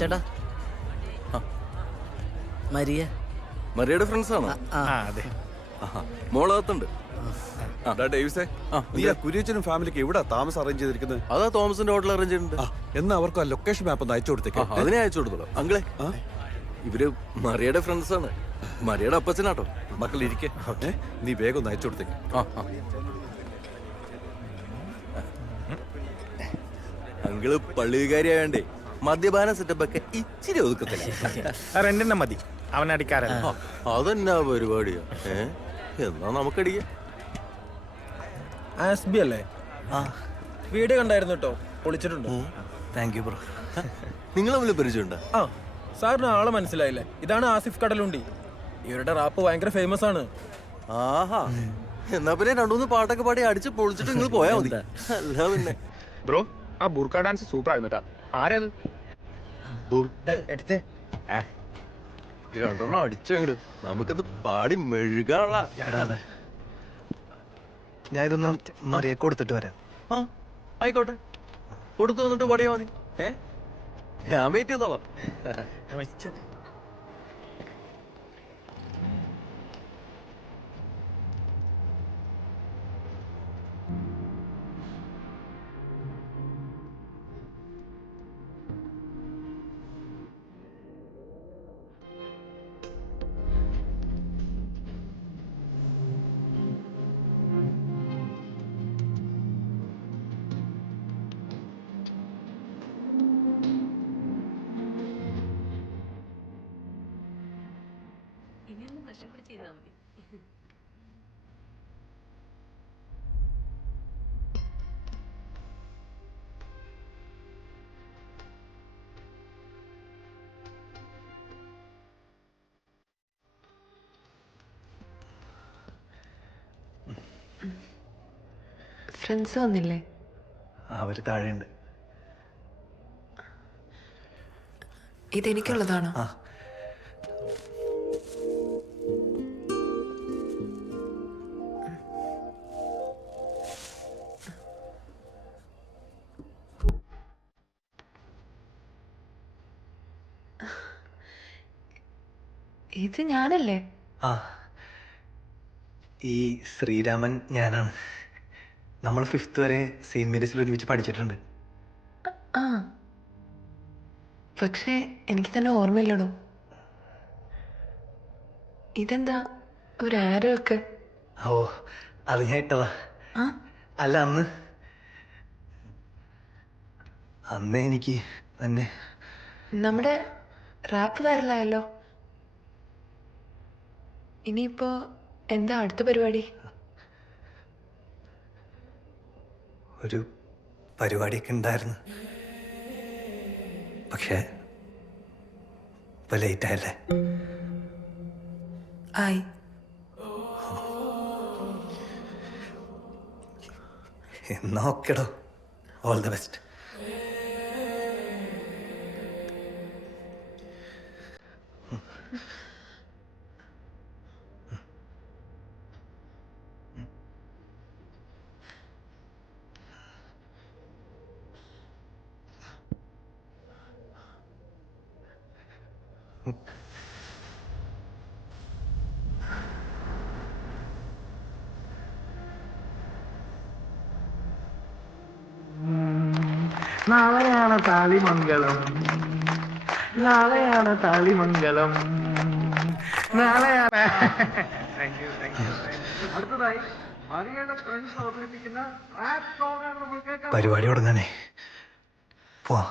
ചേട്ടാ Maria മരിയയുടെ friends ആണോ? അതെ. മോളകത്തുണ്ട്. കുര്യച്ചനും ഫാമിലിക്ക് എവിടെ താമസം അറേഞ്ച് ചെയ്തിരിക്കുന്നത്? അതാ തോമസിന്റെ ഹോട്ടൽ അറേഞ്ച് ചെയ്തിട്ടുണ്ട്. എന്നാ അവർക്ക് ആ ലൊക്കേഷൻ മാപ്പ് ഒന്ന് അയച്ചു കൊടുത്തേക്ക്. അതിനെ അയച്ചു കൊടുത്തോ അങ്കിളെ. ഇവര് മറിയയുടെ ഫ്രണ്ട്സ് ആണ്. മറിയയുടെ അപ്പച്ചനാട്ടോ. മക്കൾ ഇരിക്കെ, നീ വേഗം ഒന്ന് അയച്ചു കൊടുത്തേക്ക്. അങ്കിള് പള്ളികാരിയായോണ്ടേ മദ്യപാന സെറ്റപ്പ് ഒക്കെ ഇച്ചിരി ഒതുക്കത്തില്ല. റെന്റിനെ മതി, അവൻ അടിക്കാരല്ല. അതെന്നാ പരിപാടിയാ? എന്നാ നമുക്കടിക്കാം. ആസ്ബി അല്ലേ? വീഡിയോ കണ്ടായിരുന്നു കേട്ടോ, പൊളിച്ചിട്ടുണ്ട്. Thank you bro. നിങ്ങൾ തമ്മിൽ പരിചയമുണ്ടോ? ആ, സാറിന് ആളെ മനസ്സിലായില്ലേ? ഇതാണ് ആസിഫ് കടലുണ്ടി. ഇവരുടെ റാപ്പ് ഭയങ്കര ഫേമസ് ആണ്. ആഹാ, എന്നാ പിന്നെ രണ്ടുമൂന്ന് പാട്ടൊക്കെ പാടി അടിച്ച് പൊളിച്ചിട്ട് നിങ്ങൾ പോയാ മതി. അല്ല പിന്നെ ബ്രോ, ആ ബുർക്ക ഡാൻസ് സൂപ്പർ ആയിരുന്നുട്ടാ. ആരത്? രണ്ടെണ്ണം അടിച്ചങ്ങട് നമുക്കത് പാടി മെഴുകാനുള്ള. ഞാൻ ഇതൊന്നും മറിയെ കൊടുത്തിട്ട് വരാം. ആയിക്കോട്ടെ, കൊടുത്തു വന്നിട്ട് പാടിയാ മതി. ഞാൻ വെയിറ്റ് ചെയ്തോളാം. ഫ്രണ്ട്സ് വന്നില്ലേ? അവര് താഴെയുണ്ട്. ഇതെനിക്കുള്ളതാണോ? ഇത് ഞാനല്ലേ? ഈ ശ്രീരാമൻ ഞാനാണ്. നമ്മൾ 5th വരെ സെയിന്റ് മേരീസിൽ ഒരുമിച്ച് പഠിച്ചിട്ടുണ്ട്. ആ, പക്ഷേ എനിക്ക് തന്നെ ഓർമ്മയില്ലടോ. ഇതെന്താ ഒരു ആരോ ഒക്കെ? ഓ, അത് ഞാൻ ഇട്ടതാ. അല്ല, അന്ന് എനിക്ക് തന്നെ നമ്മുടെ റാപ്പ് വൈറലായല്ലോ. ഇനിയിപ്പോ എന്താ അടുത്ത പരിപാടി? ഒരു പരിപാടിയൊക്കെ ഉണ്ടായിരുന്നു, പക്ഷേ ഇപ്പൊ ലേറ്റ് ആയല്ലേ. ആയി. എന്നാ ഓക്കെടോ, ഓൾ ദ ബെസ്റ്റ്. നാളെയാണ് താളിമംഗലം, നാളെയാണ് താളിമംഗലം, നാളെയാണ്. അടുത്തതായി മറിയയുടെ ഫ്രണ്ട്സ് അവതരിപ്പിക്കുന്ന റാപ്പ് സോങ് ആണ് നമ്മൾ കേൾക്കാൻ. പരിപാടി തുടങ്ങാനേ പോവാ.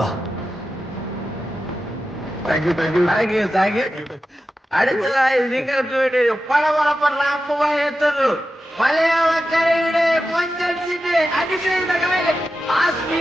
വാ. അടുത്തതായി നിങ്ങൾക്ക് വേണ്ടി ഒരു പടപടപ്പൻ റാപ്പുമായി എത്തുന്നു മലയാളക്കരയുടെ മൊഞ്ചത്തിന്റെ അതിശയ ആസ്മി